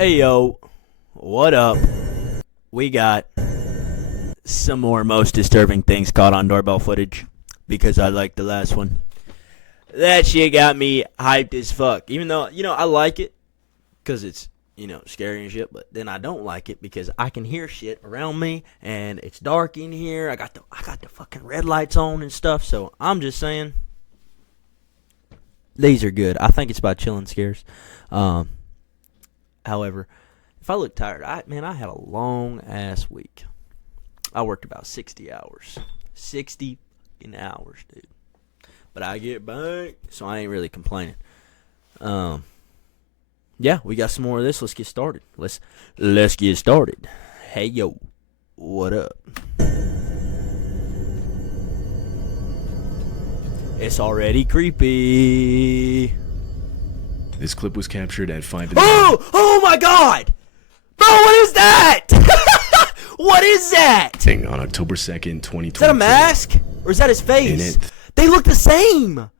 Hey yo, what up? We got some more most disturbing things caught on doorbell footage because I liked the last one. That shit got me hyped as fuck. Even though, I like it because it's, scary and shit, but then I don't like it because I can hear shit around me and it's dark in here. I got the fucking red lights on and stuff, so I'm just saying these are good. I think it's about chilling scares. However, if I look tired, I had a long ass week. I worked about 60 hours. 60 fucking hours, dude. But I get back, so I ain't really complaining. Yeah, we got some more of this. Let's get started. Let's get started. Hey yo, what up? It's already creepy. This clip was captured at 5 in the morning. Oh my god! Bro, what is that? What is that? On October 2nd, 2020. Is that a mask? Or is that his face? In it, they look the same.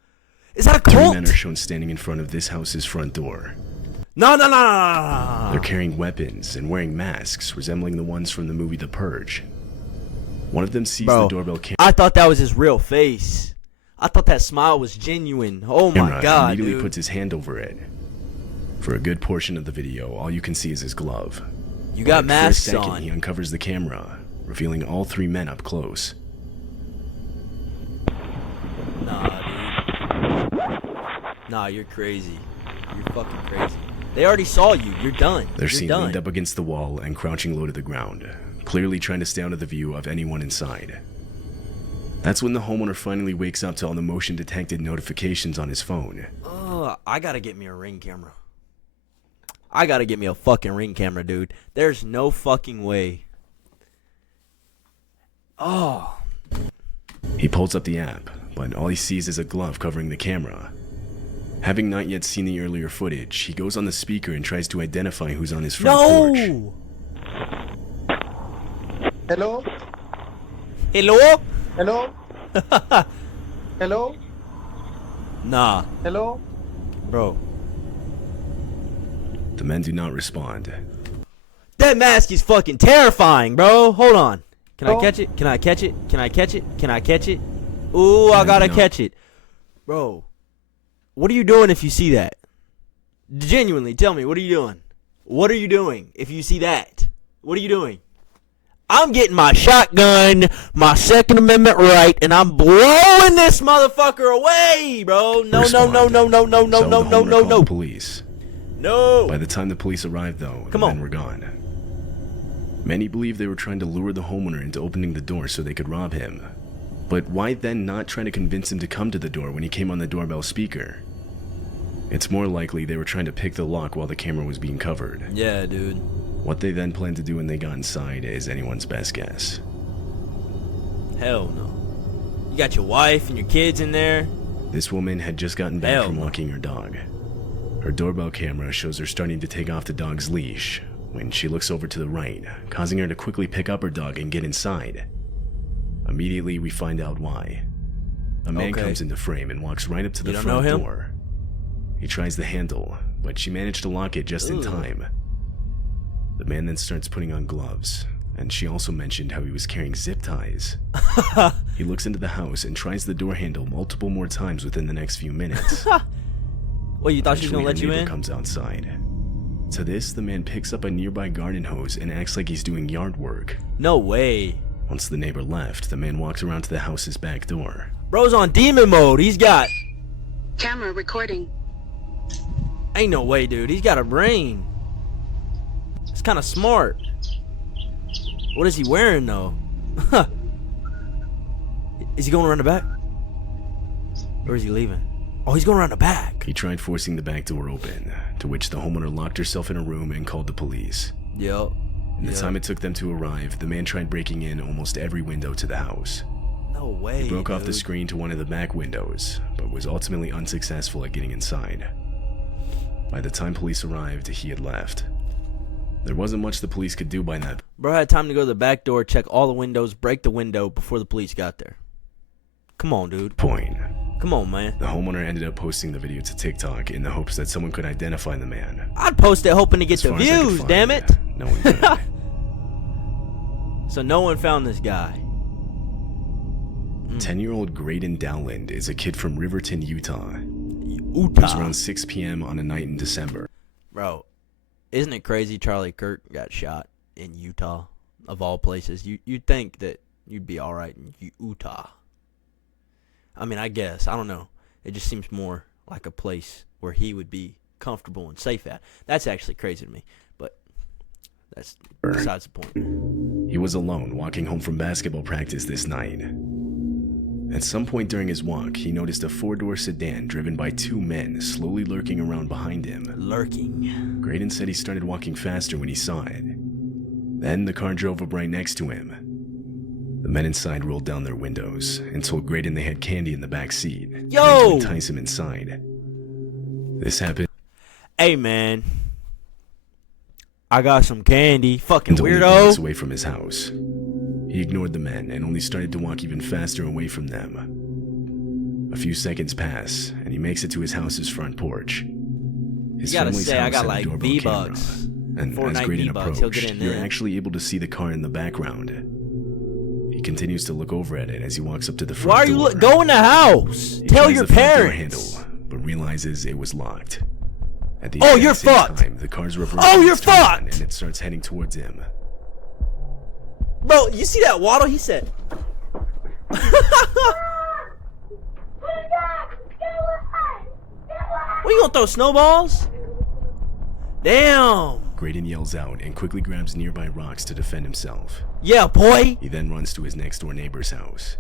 Is that a cult? 3 men are shown standing in front of this house's front door. No. They're carrying weapons and wearing masks resembling the ones from the movie The Purge. One of them sees the doorbell camera. I thought that was his real face. I thought that smile was genuine. Oh my god, immediately dude. Puts his hand over it. For a good portion of the video, all you can see is his glove. You got masks for a second, on. He uncovers the camera, revealing all 3 men up close. Nah, dude. Nah, you're crazy. You're fucking crazy. They already saw you. You're done. They're seen leaned up against the wall and crouching low to the ground, clearly trying to stay out of the view of anyone inside. That's when the homeowner finally wakes up to all the motion-detected notifications on his phone. I gotta get me a Ring camera. I gotta get me a fucking Ring camera, dude. There's no fucking way. Oh. He pulls up the app, but all he sees is a glove covering the camera. Having not yet seen the earlier footage, he goes on the speaker and tries to identify who's on his front porch. Hello? Hello? Hello? Hello? Nah. Hello? Bro. The men do not respond. That mask is fucking terrifying, bro. Hold on. Can I catch it? Can I catch it? Can I catch it? Can I catch it? Ooh, I gotta catch it. Bro. What are you doing if you see that? Genuinely, tell me, what are you doing? What are you doing if you see that? What are you doing? I'm getting my shotgun, my Second Amendment right, and I'm blowing this motherfucker away, bro. No. Police. No. By the time the police arrived, though, the men were gone. Many believe they were trying to lure the homeowner into opening the door so they could rob him. But why then not try to convince him to come to the door when he came on the doorbell speaker? It's more likely they were trying to pick the lock while the camera was being covered. Yeah, dude. What they then planned to do when they got inside is anyone's best guess. Hell no. You got your wife and your kids in there? This woman had just gotten back from walking her dog. Her doorbell camera shows her starting to take off the dog's leash when she looks over to the right, causing her to quickly pick up her dog and get inside. Immediately, we find out why. A man comes into frame and walks right up to the front door. He tries the handle, but she managed to lock it just in time. The man then starts putting on gloves, and she also mentioned how he was carrying zip ties. He looks into the house and tries the door handle multiple more times within the next few minutes. Well, you thought she was gonna let you in? Comes outside. To this, the man picks up a nearby garden hose and acts like he's doing yard work. No way. Once the neighbor left, the man walks around to the house's back door. Bro's on demon mode. He's got camera recording. Ain't no way, dude. He's got a brain. It's kind of smart. What is he wearing, though? Is he going around the back? Or is he leaving? Oh, he's going around the back. He tried forcing the back door open, to which the homeowner locked herself in a room and called the police. Yep. In the time it took them to arrive, the man tried breaking in almost every window to the house. No way, He broke off the screen to one of the back windows, but was ultimately unsuccessful at getting inside. By the time police arrived, he had left. There wasn't much the police could do by that. Bro had time to go to the back door, check all the windows, break the window before the police got there. Come on, dude. Point. Come on, man. The homeowner ended up posting the video to TikTok in the hopes that someone could identify the man. I'd post it hoping to get As the far as I could views, find, damn it. No one could. So no one found this guy. 10-year-old Graydon Dowland is a kid from Riverton, Utah. It was Utah. around 6 p.m. on a night in December. Bro, isn't it crazy Charlie Kirk got shot in Utah, of all places? You'd think that you'd be all right in Utah. I mean, I guess. I don't know. It just seems more like a place where he would be comfortable and safe at. That's actually crazy to me, but that's besides the point. He was alone walking home from basketball practice this night. At some point during his walk, he noticed a 4-door sedan driven by 2 men slowly lurking around behind him. Lurking. Graydon said he started walking faster when he saw it. Then the car drove up right next to him. The men inside rolled down their windows and told Graydon they had candy in the back seat. Yo! To entice him inside. This happened. Hey, man. I got some candy. Fucking Until he blocks weirdo. away from his house. He ignored the men and only started to walk even faster away from them. A few seconds pass, and he makes it to his house's front porch. His You gotta family's say, I house got had a like doorbell camera, V-Bucks. and as Fortnite Graydon V-Bucks, he'll get approached, in you're there. actually able to see the car in the background. He continues to look over at it as he walks up to the front Why are you door. go in the house? He Tell tries your the front door parents. handle, but realizes it was locked. At the Oh, exact you're same fucked. time, the car's reverse Oh, you're lights turn on, fucked. and it starts heading towards him. Bro, you see that waddle? He said. What, you gonna throw snowballs? Damn. Graydon yells out and quickly grabs nearby rocks to defend himself. Yeah, boy. He then runs to his next door neighbor's house.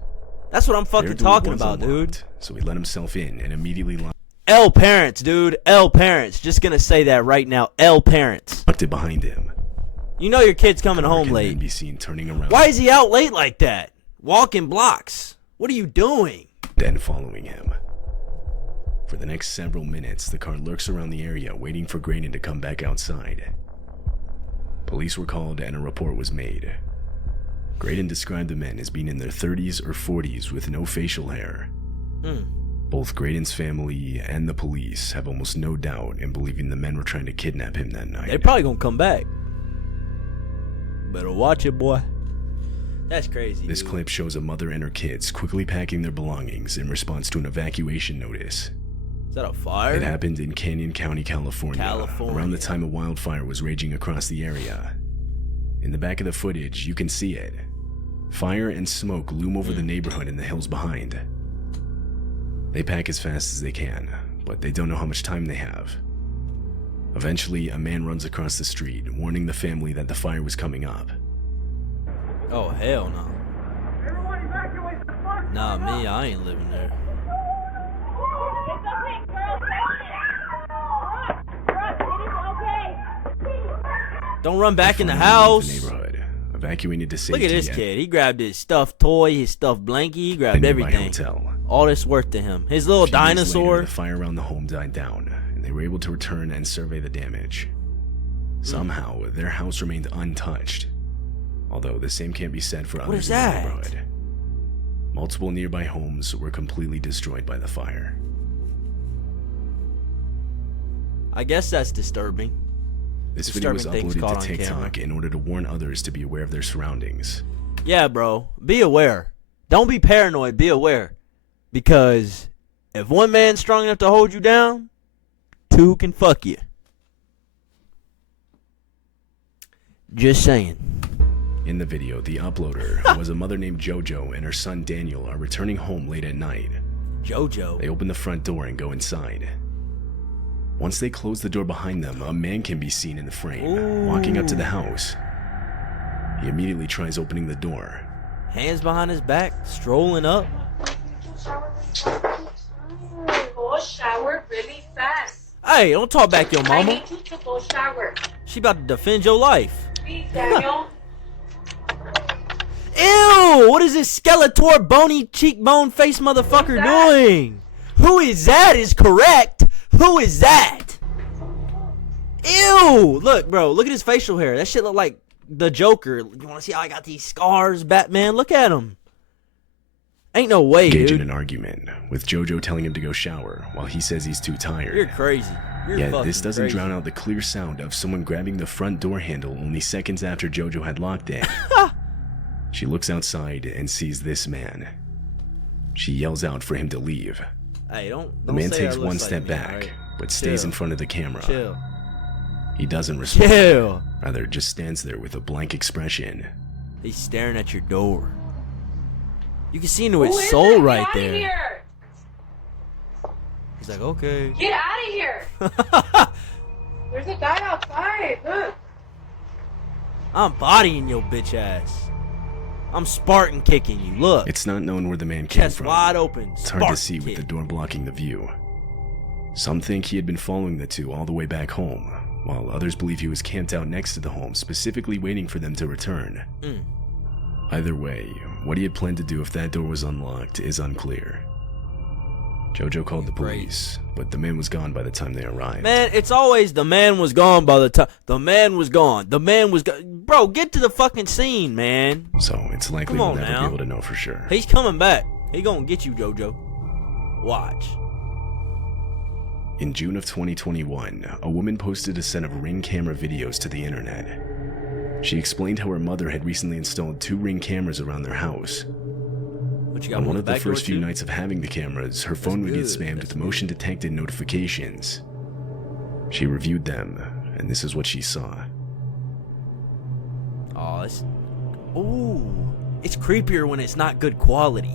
That's what I'm Their fucking door talking was about, dude. unlocked, so he let himself in and immediately L parents, dude. L parents. Just gonna say that right now. L parents. locked it behind him. You know your kid's coming Car home can then late. be seen turning around, Why is he out late like that? Walking blocks. What are you doing? then following him. For the next several minutes, the car lurks around the area waiting for Graydon to come back outside. Police were called and a report was made. Graydon described the men as being in their 30s or 40s with no facial hair. Both Graydon's family and the police have almost no doubt in believing the men were trying to kidnap him that night. They probably gonna come back. Better watch it, boy. That's crazy. This dude. clip shows a mother and her kids quickly packing their belongings in response to an evacuation notice. Is that a fire? It happened in Canyon County, California, California. around the time a wildfire was raging across the area. In the back of the footage, you can see it. Fire and smoke loom over the neighborhood and the hills behind. They pack as fast as they can, but they don't know how much time they have. Eventually, a man runs across the street, warning the family that the fire was coming up. Oh, hell no. Nah, me, I ain't living there. Don't run back in the They finally house. leave the neighborhood, evacuating to safety. Look at this kid. He grabbed his stuffed toy, his stuffed blankie. He a grabbed nearby everything. hotel. All this worth to him. His little A few days dinosaur. later, the fire around the home died down, and they were able to return and survey the damage. Somehow, their house remained untouched, although the same can't be said for What others is in the that? neighborhood. Multiple nearby homes were completely destroyed by the fire. I guess that's disturbing. This video was Disturbing things uploaded caught to on TikTok in order to warn others to be aware of their surroundings. Yeah, bro. Be aware. Don't be paranoid. Be aware. Because if one man's strong enough to hold you down, 2 can fuck you. Just saying. In the video, the uploader, who was a mother named JoJo, and her son Daniel are returning home late at night. JoJo. They open the front door and go inside. Once they close the door behind them, a man can be seen in the frame, walking up to the house. He immediately tries opening the door. Hands behind his back, strolling up. Go shower really fast. Hey, don't talk back your I mama. need you to go shower. She about to defend your life. Please, Daniel. Ew! What is this Skeletor bony cheekbone face motherfucker doing? Who is that is correct. Who is that? Ew! Look, bro. Look at his facial hair. That shit look like the Joker. You want to see how I got these scars, Batman? Look at him. Ain't no way, engage in dude. an argument, with Jojo telling him to go shower while he says he's too tired. You're crazy. You're Yet fucking this doesn't crazy. drown out the clear sound of someone grabbing the front door handle only seconds after Jojo had locked it. She looks outside and sees this man. She yells out for him to leave. Hey, don't The man say takes that one looks step like me, back, alright? but stays Chill. in front of the camera. Chill. He doesn't respond. Chill. Rather, just stands there with a blank expression. He's staring at your door. You can see into Who his is soul it? right Get out there. Of here. He's like, okay. Get out of here. There's a guy outside. Look. I'm bodying your bitch ass. I'm Spartan kicking you. Look. It's not known where the man came Chest from. wide open. It's hard to Spartan see with kick. the door blocking the view. Some think he had been following the two all the way back home, while others believe he was camped out next to the home, specifically waiting for them to return. Either way, what he had planned to do if that door was unlocked is unclear. Jojo called the police, but the man was gone by the time they arrived. Man, it's always the man was gone by the time. The man was gone. The man was gone. Bro, get to the fucking scene, man. So it's likely Come we'll on never now. be able to know for sure. He's coming back. He gonna get you, Jojo. Watch. In June of 2021, a woman posted a set of Ring camera videos to the internet. She explained how her mother had recently installed 2 Ring cameras around their house. What you got? On one of the back door first few too? nights of having the cameras, her phone would get good, spammed that's with motion-detected notifications. She reviewed them, and this is what she saw. Oh, it's. Ooh. It's creepier when it's not good quality.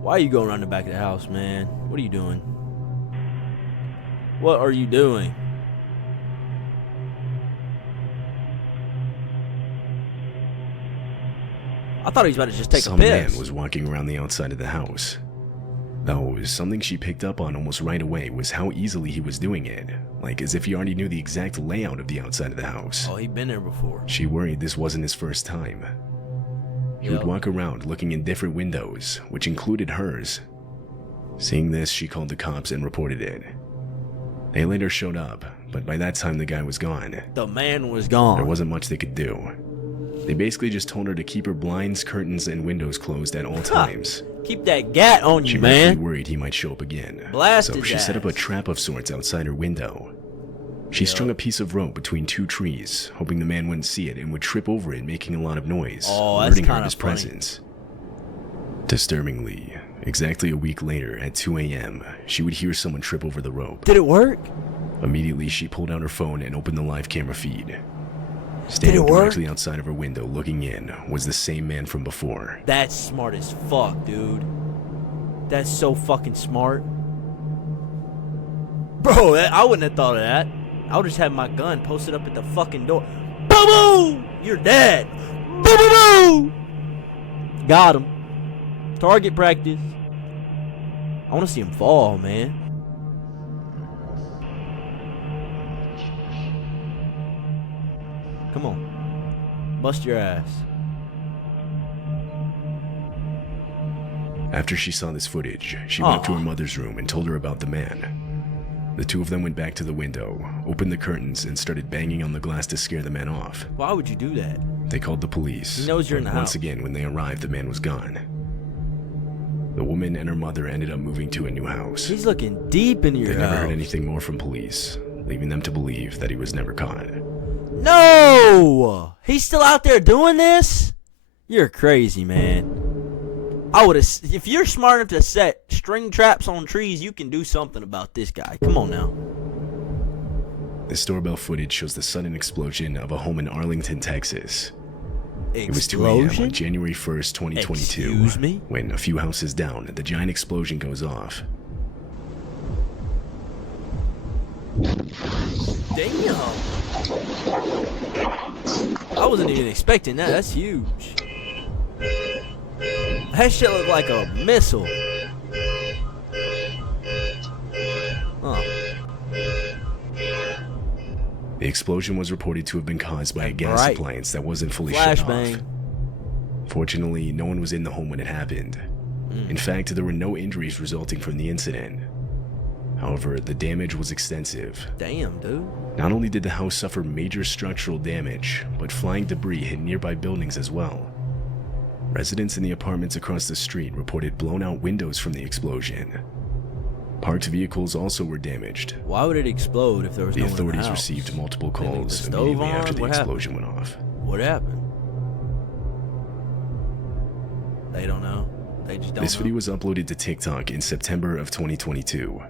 Why are you going around the back of the house, man? What are you doing? What are you doing? I thought he was about to just take Some a piss. man was walking around the outside of the house. Though, something she picked up on almost right away was how easily he was doing it, like as if he already knew the exact layout of the outside of the house. Oh, he'd been there before. She worried this wasn't his first time. He would Yep. walk around looking in different windows, which included hers. Seeing this, she called the cops and reported it. They later showed up, but by that time the guy was gone. The man was There gone. wasn't much they could do. They basically just told her to keep her blinds, curtains, and windows closed at all times. Keep that gat on She you, was really man. worried he might show up again. Blast so his she set up a ass. trap of sorts outside her window. She strung a piece of rope between 2 trees, hoping the man wouldn't see it and would trip over it, making a lot of noise, Oh, that's alerting her of kinda his funny. presence. Disturbingly, exactly a week later at 2 a.m., she would hear someone trip over the rope. Did it work? Immediately, she pulled out her phone and opened the live camera feed. Standing it work? directly outside of her window looking in was the same man from before. That's smart as fuck, dude. That's so fucking smart. Bro, I wouldn't have thought of that. I would just have my gun posted up at the fucking door. Boo boo! You're dead. Boo boo boo! Got him. Target practice. I want to see him fall, man. Come on. Bust your ass. After she saw this footage, she went up to Aw. her mother's room and told her about the man. The two of them went back to the window, opened the curtains, and started banging on the glass to scare the man off. Why would you do that? They called the police. He knows you're in but the once house. again, when they arrived, the man was gone. The woman and her mother ended up moving to a new house. He's looking deep into your They never house. heard anything more from police, leaving them to believe that he was never caught. No! He's still out there doing this? You're crazy, man. I would have. If you're smart enough to set string traps on trees, you can do something about this guy. Come on now. This doorbell footage shows the sudden explosion of a home in Arlington, Texas. It was 2 a.m. on January 1st, 2022. Excuse me? When a few houses down, the giant explosion goes off. Damn. I wasn't even expecting that. That's huge. That shit looked like a missile. Huh. The explosion was reported to have been caused by a gas Right. appliance that wasn't fully shut off. Flashbang. Fortunately, no one was in the home when it happened. In fact, there were no injuries resulting from the incident. However, the damage was extensive. Damn, dude. Not only did the house suffer major structural damage, but flying debris hit nearby buildings as well. Residents in the apartments across the street reported blown-out windows from the explosion. Parked vehicles also were damaged. Why would it explode if there was The no one in the authorities house? received multiple They leave the calls stove immediately on? after the What explosion went off. What happened? They don't know. They just don't This know. video was uploaded to TikTok in September of 2022.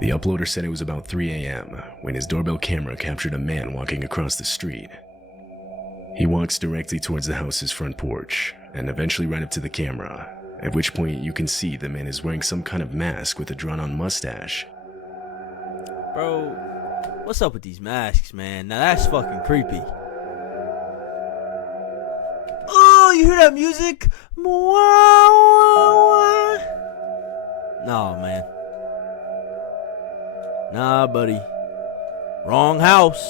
The uploader said it was about 3 a.m. when his doorbell camera captured a man walking across the street. He walks directly towards the house's front porch and eventually right up to the camera, at which point you can see the man is wearing some kind of mask with a drawn-on mustache. Bro, what's up with these masks, man? Now that's fucking creepy. Oh, you hear that music? No, man. Nah, buddy. Wrong house.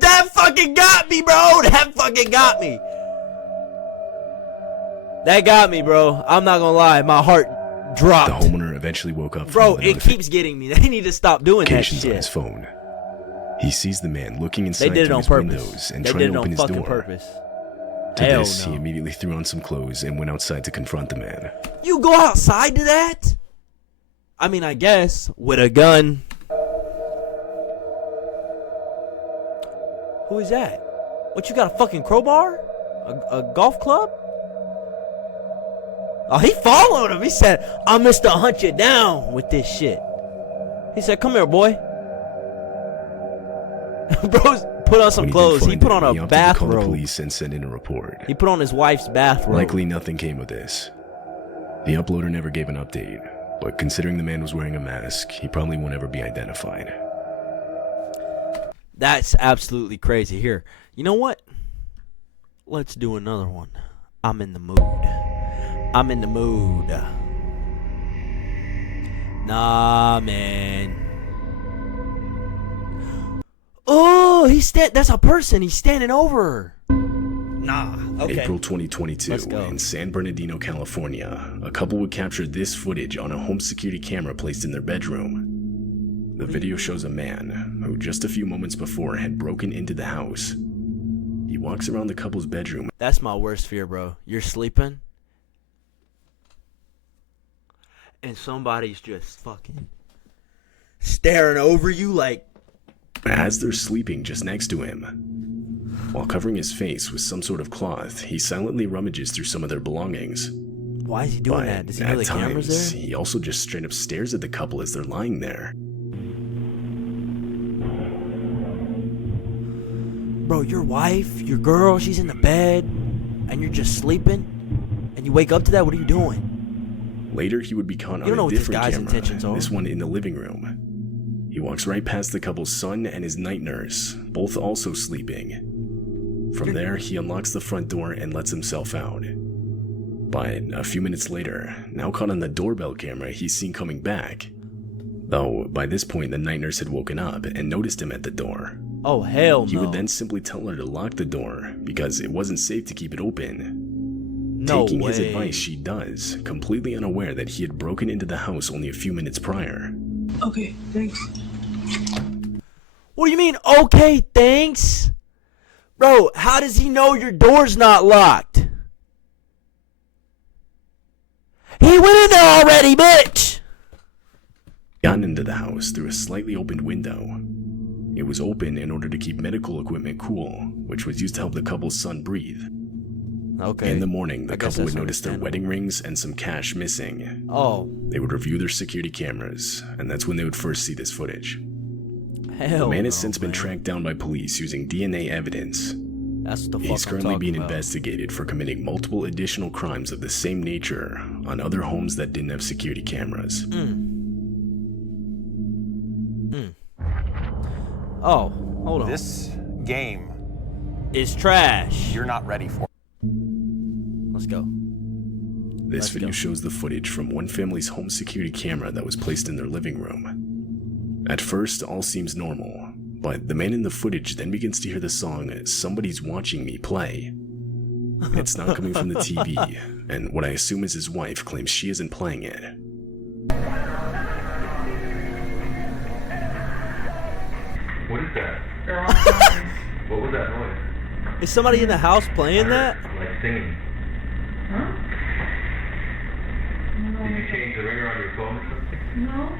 That fucking got me, bro. That fucking got me. That got me, bro. I'm not gonna lie. My heart dropped. The homeowner eventually woke up Bro, from it keeps getting me. They need to stop doing that notifications on shit. his phone. He sees the man looking They inside did it through on his purpose. windows and They trying did to it open on his fucking door. purpose. To Hell this, no. he immediately threw on some clothes and went outside to confront the man. You go outside to that? I mean, I guess with a gun. Who is that? What, you got a fucking crowbar? A golf club? Oh, he followed him. He said, I'm Mr. Hunt you down with this shit. He said, come here, boy. Bro's put on some When clothes. didn't He find put him, on he a opted to call the bathrobe. police and send in a report. He put on his wife's bathrobe. Likely nothing came of this. The uploader never gave an update, but considering the man was wearing a mask, he probably won't ever be identified. That's absolutely crazy. Here, you know what? Let's do another one. I'm in the mood. I'm in the mood. Nah, man. Oh, that's a person. He's standing over her. Nah, okay. April 2022, Let's go. in San Bernardino, California, a couple would capture this footage on a home security camera placed in their bedroom. The video shows a man who just a few moments before had broken into the house. He walks around the couple's bedroom. That's my worst fear, bro. You're sleeping, and somebody's just fucking staring over you like... As they're sleeping just next to him, while covering his face with some sort of cloth, he silently rummages through some of their belongings. Why is he doing that? Does he know At the camera's times, there? he also just straight up stares at the couple as they're lying there. Bro, your wife, your girl, she's in the bed, and you're just sleeping, and you wake up to that? What are you doing? Later, he would be caught You on don't know a what this different guy's camera, intentions are. this one in the living room. He walks right past the couple's son and his night nurse, both also sleeping. From there, he unlocks the front door and lets himself out. But a few minutes later, now caught on the doorbell camera, he's seen coming back. Though, by this point, the night nurse had woken up and noticed him at the door. Oh, hell He no. would then simply tell her to lock the door because it wasn't safe to keep it open. No Taking his way. advice, she does, completely unaware that he had broken into the house only a few minutes prior. Okay, thanks. What do you mean, okay, thanks? Bro, how does he know your door's not locked? He went in there already, bitch! Gotten into the house through a slightly opened window. It was open in order to keep medical equipment cool, which was used to help the couple's son breathe. Okay. In the morning, the I guess couple would that's notice their understandable. wedding rings and some cash missing. Oh, They would review their security cameras, and that's when they would first see this footage. hell The man has no, since been man. tracked down by police using DNA evidence. That's what the fuck He's I'm currently talking being about. investigated for committing multiple additional crimes of the same nature on other homes that didn't have security cameras. Oh, hold on. This game is trash. you're not ready for. Let's go. This Let's video go. shows the footage from one family's home security camera that was placed in their living room. At first, all seems normal, but the man in the footage then begins to hear the song "Somebody's Watching Me" play. It's not coming from the TV, and what I assume is his wife claims she isn't playing it. What is that? They're all fine. What was that noise? Is somebody in the house playing that? Like singing. Huh? Did you change the ringer on your phone or something? No.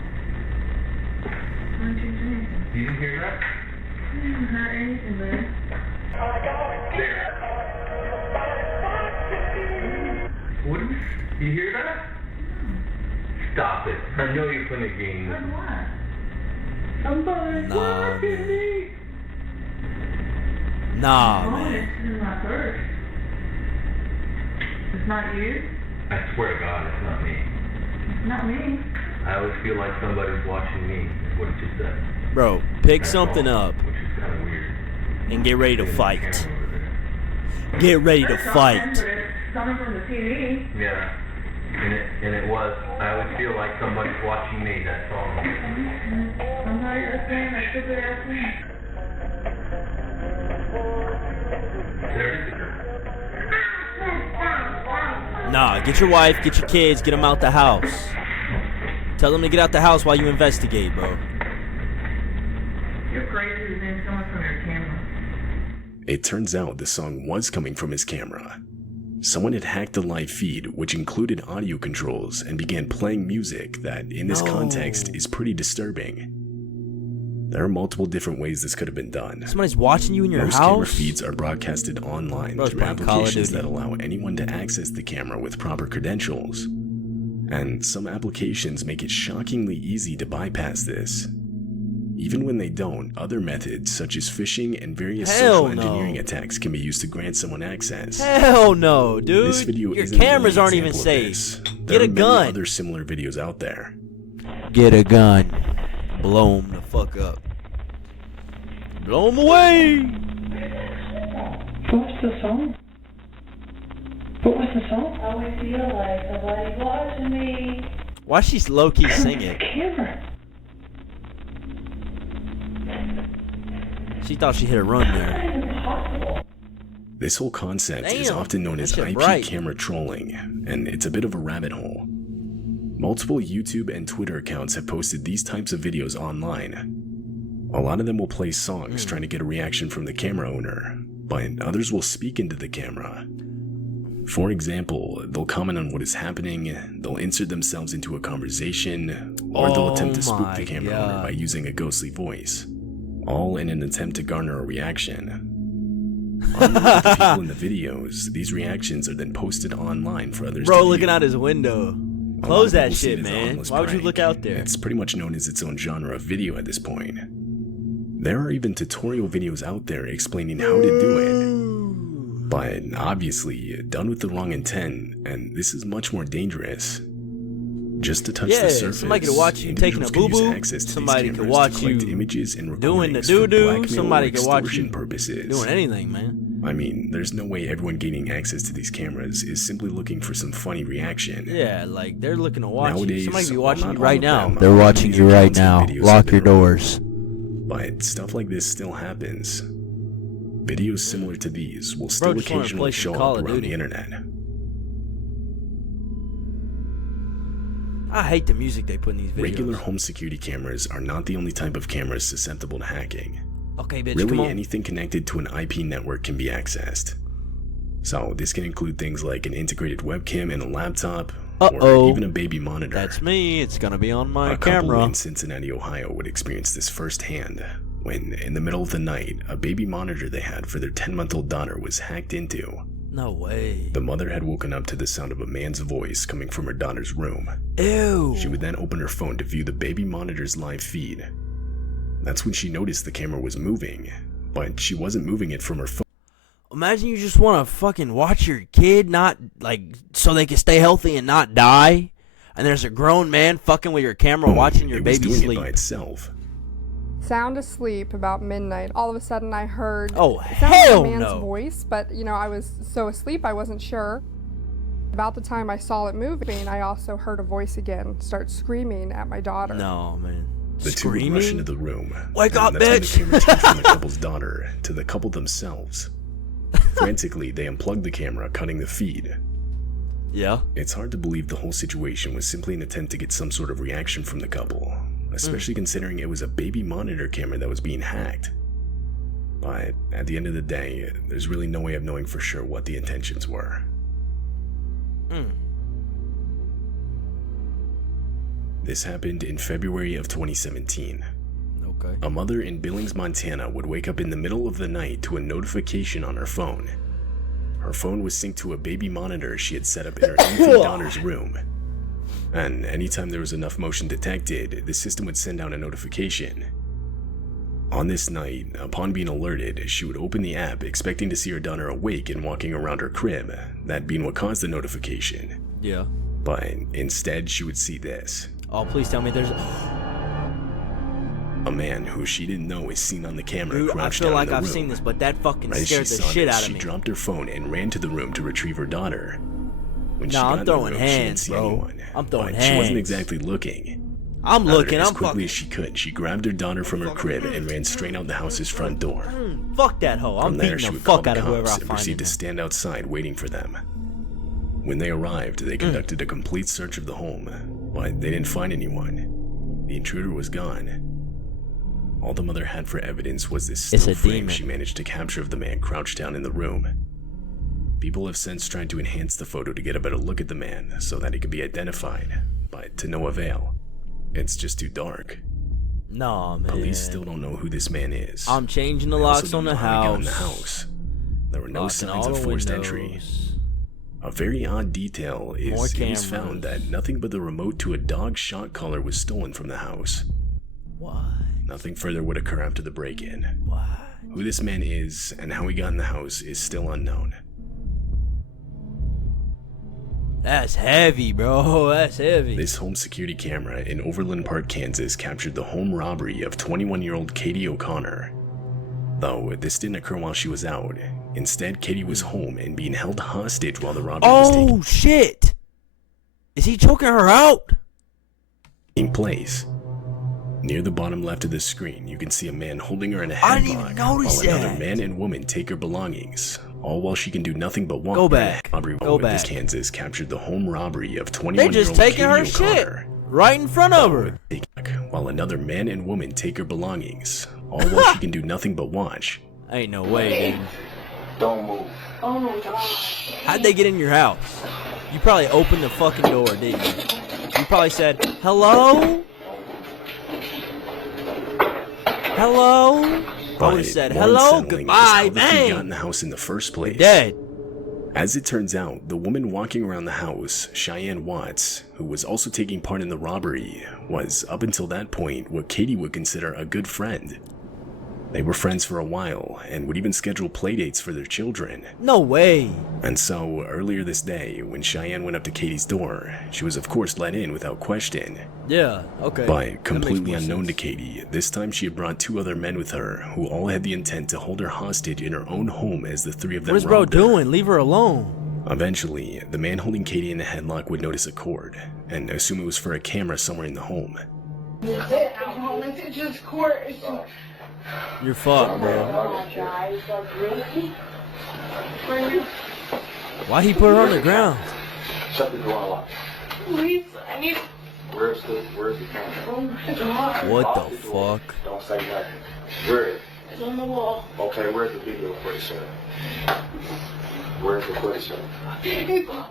I didn't change anything. You didn't hear that? I didn't hear anything, man. There. What is? You hear that? Stop it. I know you're playing a game. Like what? Somebody's Nah, watching me. Nah, Oh, man. it's in my purse. It's not you? I swear to God, it's not me. It's not me. I always feel like somebody's watching me, is what it just said. Bro, pick That's something all, up which is kind of weird. and get ready to There's a fight. camera over there. Get ready to There's something, fight. but it's coming from the TV. Yeah. And it was. I always feel like somebody's watching me, that's all. Somebody is saying that stupid ass thing. There it is. Nah, get your wife, get your kids, get them out the house. Tell them to get out the house while you investigate, bro. You're crazy to think it's coming from your camera. It turns out the song was coming from his camera. Someone had hacked the live feed, which included audio controls, and began playing music that, in this context, is pretty disturbing. There are multiple different ways this could have been done. Somebody's watching you in your Most camera house? feeds are broadcasted online Bro's through playing Call of applications Duty. that allow anyone to access the camera with proper credentials. And some applications make it shockingly easy to bypass this. Even when they don't, other methods such as phishing and various Hell social no. engineering attacks can be used to grant someone access. Hell no, dude. This video Your isn't the cameras only aren't even example of safe. this. Get There a are many gun. other similar videos out there. Get a gun. Blow them the fuck up. Blow them away. What's the song? What was the song? I always feel like somebody's watching me. Why she's low-key singing? Camera. She thought she hit a run there. That is impossible. This whole concept is Damn, often known that as shit IP bright. camera trolling, and it's a bit of a rabbit hole. Multiple YouTube and Twitter accounts have posted these types of videos online. A lot of them will play songs trying to get a reaction from the camera owner, but others will speak into the camera. For example, they'll comment on what is happening, they'll insert themselves into a conversation, or they'll Oh attempt to spook my the camera owner God. by using a ghostly voice, all in an attempt to garner a reaction. Unlike the people in the videos, these reactions are then posted online for others Bro to looking view. out his window. A lot Close of that people see shit, it as a man. harmless Why would you prank. look out there? It's pretty much known as its own genre of video at this point. There are even tutorial videos out there explaining how to do it. But obviously, done with the wrong intent, and this is much more dangerous. Just to touch Yeah, the surface, somebody could watch you taking a individuals can use boo-boo, access to these somebody could cameras watch to collect you images and doing the recordings for doo-doo, blackmail somebody or could watch extortion you purposes. doing anything, man. I mean, there's no way everyone gaining access to these cameras is simply looking for some funny reaction. Yeah, like they're looking to watch you. Nowadays, Somebody could be well, watching not you all right of now. them. They're watching These you right accounts and now. videos Lock have your been doors. But stuff like this still happens. Videos similar to these will still Bro, just wanna occasionally play show some Call up of around Duty. the internet. I hate the music they put in these videos. Regular home security cameras are not the only type of cameras susceptible to hacking. Okay, bitch, come Really, on. anything connected to an IP network can be accessed. So this can include things like an integrated webcam in a laptop, Uh-oh. or even a baby monitor. That's me. It's gonna be on my A couple camera. in Cincinnati, Ohio would experience this firsthand when, in the middle of the night, a baby monitor they had for their 10-month-old daughter was hacked into. No way. The mother had woken up to the sound of a man's voice coming from her daughter's room. Ew. She would then open her phone to view the baby monitor's live feed. That's when she noticed the camera was moving, but she wasn't moving it from her phone. Imagine you just want to fucking watch your kid not, like, so they can stay healthy and not die. And there's a grown man fucking with your camera watching your It was baby doing sleep. it by itself. Sound asleep about midnight. All of a sudden I heard Oh, it sounded like hell a man's no. voice, but I was so asleep I wasn't sure. About the time I saw it moving, I also heard a voice again start screaming at my daughter. No, man. The two would Screaming? rush into the room. Wake and up, that's when bitch! the camera changed from the couple's daughter to the couple themselves. Frantically, they unplugged the camera, cutting the feed. Yeah. It's hard to believe the whole situation was simply an attempt to get some sort of reaction from the couple, especially considering it was a baby monitor camera that was being hacked. But at the end of the day, there's really no way of knowing for sure what the intentions were. This happened in February of 2017. Okay. A mother in Billings, Montana would wake up in the middle of the night to a notification on her phone. Her phone was synced to a baby monitor she had set up in her infant daughter's room. And anytime there was enough motion detected, the system would send out a notification. On this night, upon being alerted, she would open the app expecting to see her daughter awake and walking around her crib, that being what caused the notification. Yeah. But instead, she would see this. Oh, please tell me there's... A man who she didn't know is seen on the camera Dude, I crouched feel down like in the I've room. seen this, but that fucking As scared she the saw shit this, out of she me. dropped her phone and ran to the room to retrieve her daughter. When she Nah, got I'm in the throwing room, she didn't hands, see bro. anyone, I'm throwing but she wasn't hands. exactly looking. I'm looking, As I'm quickly fucking... as she could, she grabbed her daughter from her crib and ran straight out the house's front door. Fuck that hoe. I'm From there, beating she the would call fuck the out of whoever I cops and find proceed in to there. stand outside waiting for them. When they arrived, they conducted a complete search of the home, but they didn't find anyone. The intruder was gone. All the mother had for evidence was this It's still a frame demon. she managed to capture of the man crouched down in the room. People have since tried to enhance the photo to get a better look at the man so that he could be identified, but to no avail. It's just too dark. Nah, man. Police still don't know who this man is. I'm changing the They also locks don't on the know how he got in house. the house. There were no Locking signs all of the forced windows. entry. A very odd detail More is it was cameras. found that nothing but the remote to a dog shot collar was stolen from the house. What? Nothing further would occur after the break-in. What? Who this man is and how he got in the house is still unknown. That's heavy, bro. That's heavy. This home security camera in Overland Park, Kansas captured the home robbery of 21-year-old Katie O'Connor. Though this didn't occur while she was out. Instead, Katie was home and being held hostage while the robbery was Oh, shit. Is he choking her out? taking place. Near the bottom left of the screen, you can see a man holding her in a I didn't headlock, even notice while another that. man and woman take her belongings, all while she can do nothing but walk. Go back. Robbery Go This back. Kansas captured the home robbery of They 21-year-old just taking her Katie shit O'Connor. right in front of her. While another man and woman take her belongings, all while she can do nothing but watch. Ain't no way, dude. Don't move. Oh my gosh. How'd they get in your house? You probably opened the fucking door, didn't you? You probably said, hello? Hello? I But would've said, more hello, unsettling is goodbye, how the thief got in man. the house in the first place. Dead. As it turns out, the woman walking around the house, Cheyenne Watts, who was also taking part in the robbery, was, up until that point, what Katie would consider a good friend. They were friends for a while, and would even schedule playdates for their children. No way. And so, earlier this day, when Cheyenne went up to Katie's door, she was of course let in without question. Yeah, okay. But That makes completely more unknown to sense. Katie, this time she had brought 2 other men with her, who all had the intent to hold her hostage in her own home as the 3 of them What is bro robbed her. doing? Leave her alone. Eventually, the man holding Katie in a headlock would notice a cord, and assume it was for a camera somewhere in the home. It's just court. It's just... You're fucked, bro. Why he put her on the ground? Shut the door and lock. Please, I need... Where's the camera? Oh my god. What Lock the door. fuck? Don't say nothing. Where is it? It's on the wall. Okay, where's the video footage at? Where's the footage at? It's on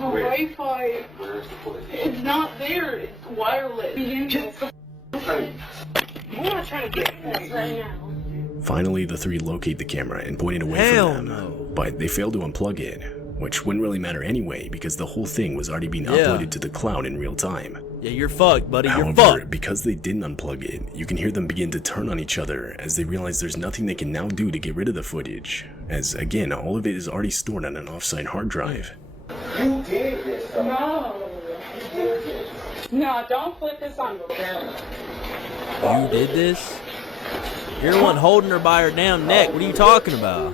Wi-Fi. Where's the footage? It's not there. It's wireless. Just Hey, I'm not trying to get this right now. Finally, the 3 locate the camera and point it away Hell from them, no. but they failed to unplug it, which wouldn't really matter anyway because the whole thing was already being Yeah. uploaded to the cloud in real time. Yeah, you're fucked, buddy. You're However, fucked. because they didn't unplug it, you can hear them begin to turn on each other as they realize there's nothing they can now do to get rid of the footage, as again, all of it is already stored on an offsite hard drive. you did this. No. No, don't put this on the ground. You did this? You're the one holding her by her damn neck. What are you talking about?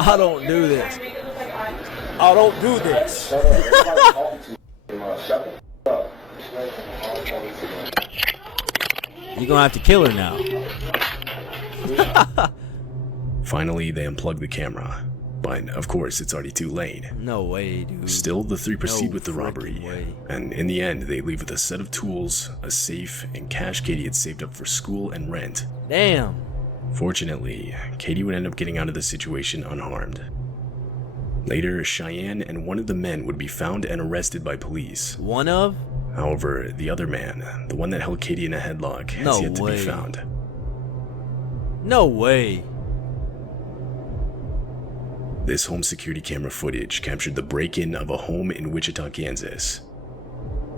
I don't do this. I don't do this. You're gonna have to kill her now. Finally, they unplugged the camera. But of course, it's already too late. No way, dude. Still, the three proceed No with the freaking robbery, way. and in the end, they leave with a set of tools, a safe, and cash Katie had saved up for school and rent. Damn. Fortunately, Katie would end up getting out of the situation unharmed. Later, Cheyenne and one of the men would be found and arrested by police. One of? However, the other man, the one that held Katie in a headlock, has No yet to way. be found. No way. This home security camera footage captured the break-in of a home in Wichita, Kansas.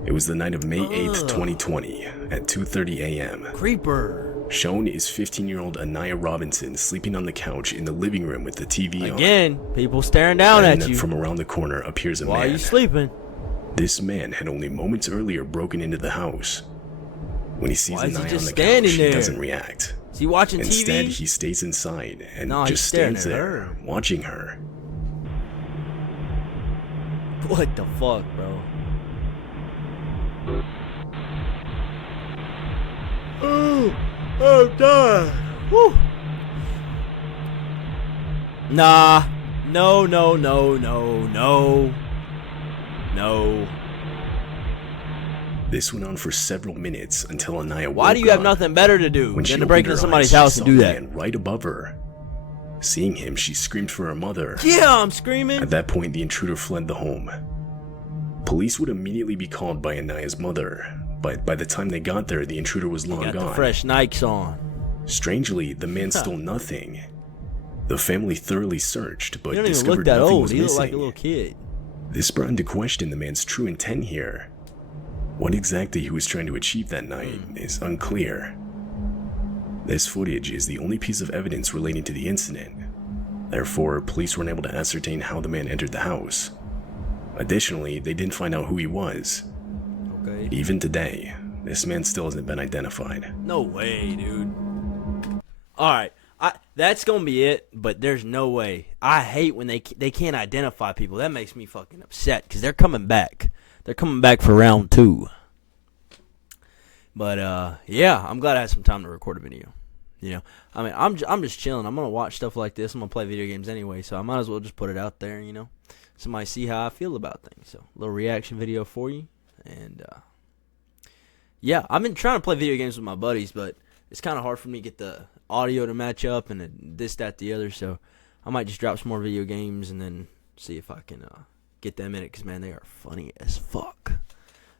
It was the night of May 8th, 2020, at 2:30 a.m. Creeper. Shown is 15-year-old Anaya Robinson sleeping on the couch in the living room with the TV on. Again, people staring down And at you. from around the corner appears a Why man. are you sleeping? This man had only moments earlier broken into the house. When he sees Why is he Anaya on just the standing couch, there? he doesn't react. Is he watching Instead, TV? he stays inside and No, he's just staring stands at there, her. watching her. What the fuck, bro? Oh, I'm done. Woo. Nah. No. This went on for several minutes until Anaya Why woke do you have up. nothing better to do When she than to break opened into her somebody's eyes, house she and saw do the that? man right above her. Seeing him, she screamed for her mother. Yeah, I'm screaming. At that point, the intruder fled the home. Police would immediately be called by Anaya's mother, but by the time they got there, the intruder was long Got gone. the fresh Nikes on. Strangely, the man stole nothing. The family thoroughly searched, but He don't even discovered look that nothing old. was He missing. look like a little kid. This brought into question the man's true intent here. What exactly he was trying to achieve that night is unclear. This footage is the only piece of evidence relating to the incident. Therefore, police weren't able to ascertain how the man entered the house. Additionally, they didn't find out who he was. Okay. Even today, this man still hasn't been identified. No way, dude. Alright. That's gonna be it, but there's no way. I hate when they can't identify people. That makes me fucking upset, because they're coming back. They're coming back for round 2. But, yeah, I'm glad I had some time to record a video. You know, I mean, I'm just chilling. I'm going to watch stuff like this. I'm going to play video games anyway, so I might as well just put it out there, you know. Somebody see how I feel about things. So, a little reaction video for you. And, yeah, I've been trying to play video games with my buddies, but it's kind of hard for me to get the audio to match up and this, that, the other. So, I might just drop some more video games and then see if I can get them in it, because, man, they are funny as fuck.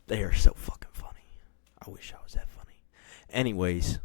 They are so fucking funny. I wish I was that funny. Anyways,